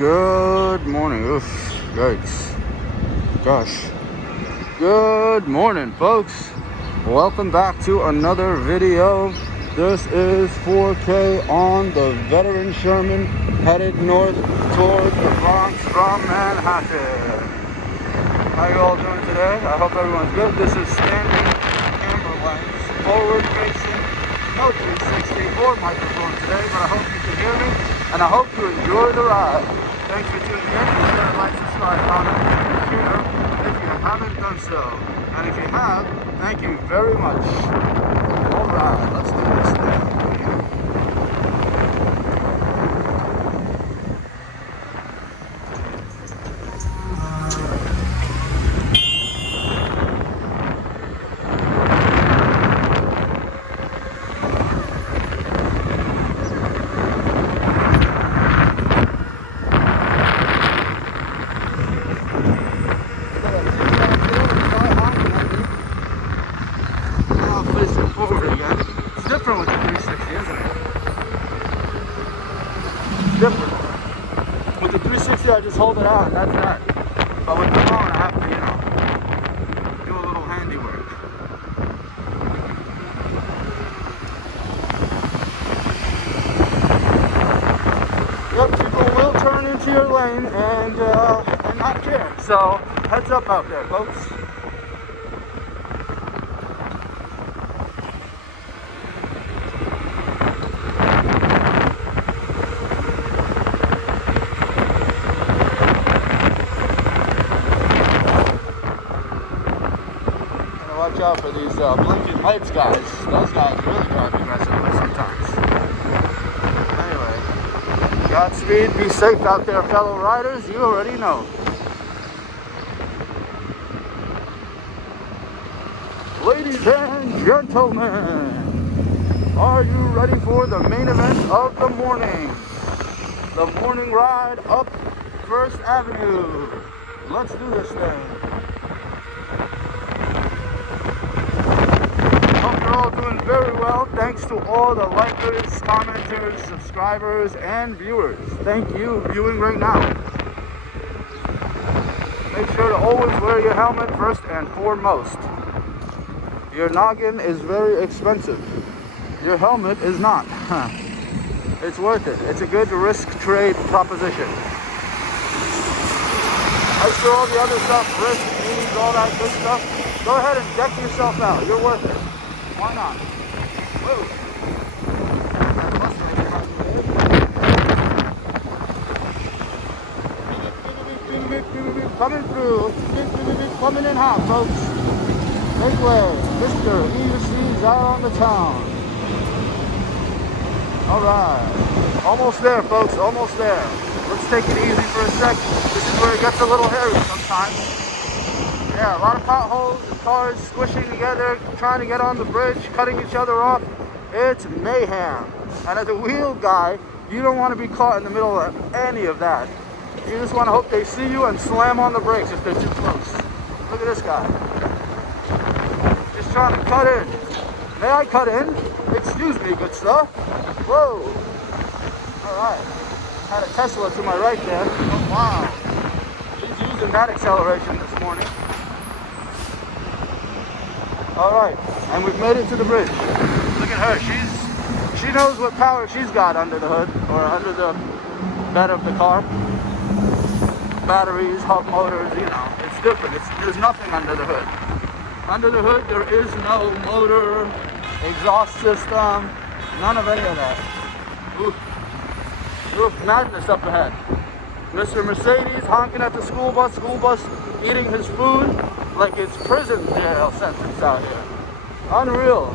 Good morning. Oof, yikes. Gosh. Good morning, folks. Welcome back to another video. This is 4K on the Veteran Sherman headed north towards the Bronx from Manhattan. How you all doing today? I hope everyone's good. This is standing camera lens, forward facing, no 360 or microphone today, but I hope you can hear me and I hope you enjoy the ride. Thanks for tuning in. Be sure to like, subscribe, comment, and share if you haven't done so. And if you have, thank you very much. Alright, let's do this thing. Different with the 360, isn't it? It's different. With the 360, I just hold it out and that's that. But with the phone, I have to, do a little handiwork. Yep, people will turn into your lane and not care. So, heads up out there, folks. Watch out for these blinking lights, guys. Those guys really drive me aggressively sometimes. Anyway, Godspeed, be safe out there, fellow riders. You already know. Ladies and gentlemen, are you ready for the main event of the morning? The morning ride up First Avenue. Let's do this thing. All doing very well. Thanks to all the likers, commenters, subscribers, and viewers. Thank you viewing right now. Make sure to always wear your helmet first and foremost. Your noggin is very expensive. Your helmet is not. It's worth it. It's a good risk trade proposition. As for all the other stuff, risk, needs, all that good stuff, go ahead and deck yourself out. You're worth it. Why not? Whoa. Coming through. Coming in hot, folks. Make way. Mr. E.U.C.'s out on the town. Alright. Almost there, folks. Almost there. Let's take it easy for a sec. This is where it gets a little hairy sometimes. Yeah, a lot of potholes, cars squishing together, trying to get on the bridge, cutting each other off. It's mayhem. And as a wheel guy, you don't want to be caught in the middle of any of that. You just want to hope they see you and slam on the brakes if they're too close. Look at this guy. Just trying to cut in. May I cut in? Excuse me, good stuff. Whoa. Alright. Had a Tesla to my right there. Oh, wow. He's using that acceleration this morning. Alright, and we've made it to the bridge. Look at her, she knows what power she's got under the hood, or under the bed of the car. Batteries, hub motors, it's different. There's nothing under the hood. Under the hood, there is no motor, exhaust system, none of any of that. Oof, madness up ahead. Mr. Mercedes honking at the school bus eating his food like it's prison jail sentence out here. Unreal.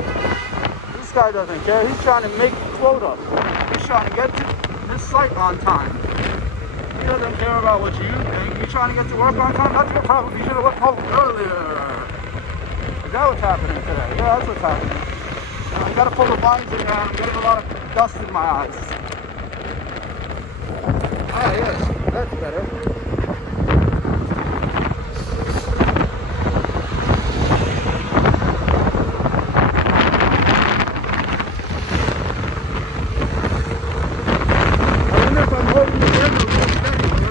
This guy doesn't care. He's trying to make quota. He's trying to get to his site on time. He doesn't care about what you think. He's trying to get to work on time. That's your problem. You should have left home earlier. Is that what's happening today? Yeah, that's what's happening. I gotta pull the blinds in there. I'm getting a lot of dust in my eyes. Ah, yes. That's better. I wonder if I'm holding the camera real steady.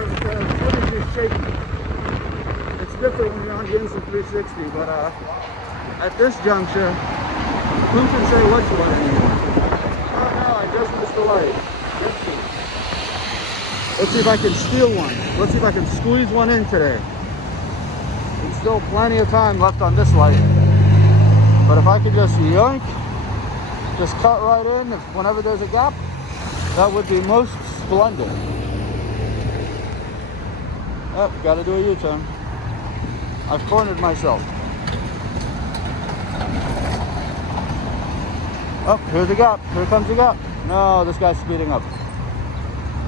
on the Insta360, but at this juncture, who can say which one anymore? Oh no, I just missed the light. Let's see if I can steal one. Let's see if I can squeeze one in today. There's still plenty of time left on this light. But if I could just yoink, just cut right in whenever there's a gap, that would be most splendid. Oh, gotta do a U-turn. I've cornered myself. Oh, here's the gap. Here comes the gap. No, this guy's speeding up.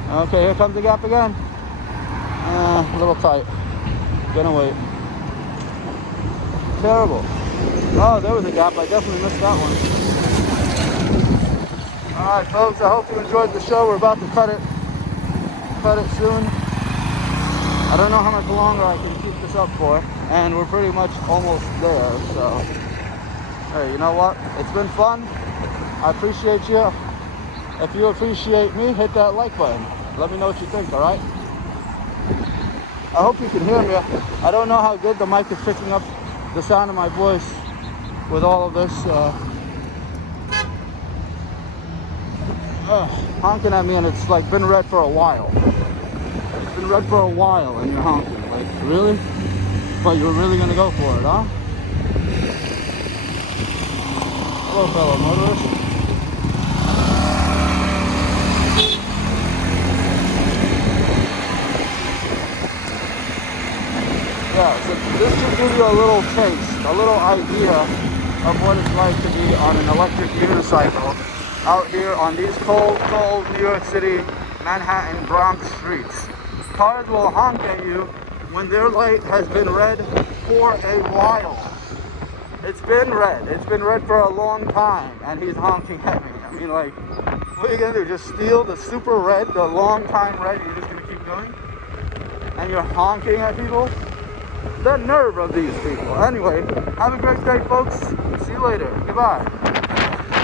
Okay, here comes the gap again. A little tight. Gonna wait. Terrible. Oh, there was a gap. I definitely missed that one. Alright, folks, I hope you enjoyed the show. We're about to cut it soon. I don't know how much longer I can keep this up for, and we're pretty much almost there, so hey, you know what? It's been fun. I appreciate you. If you appreciate me, hit that like button. Let me know what you think, alright? I hope you can hear me. I don't know how good the mic is picking up the sound of my voice with all of this honking at me, and it's like been red for a while. It's been red for a while and you're honking. Like, really? But you're really gonna go for it, huh? Hello, fellow motorist. Yeah, so this should give you a little taste, a little idea of what it's like to be on an electric unicycle out here on these cold New York City, Manhattan, Bronx streets. Cars will honk at you when their light has been red for a while. It's been red. It's been red for a long time, and he's honking at me. I mean, like, what are you gonna do? Just steal the super red, the long time red? You're just gonna keep going? And you're honking at people? The nerve of these people. Anyway, have a great day, folks. See you later. Goodbye.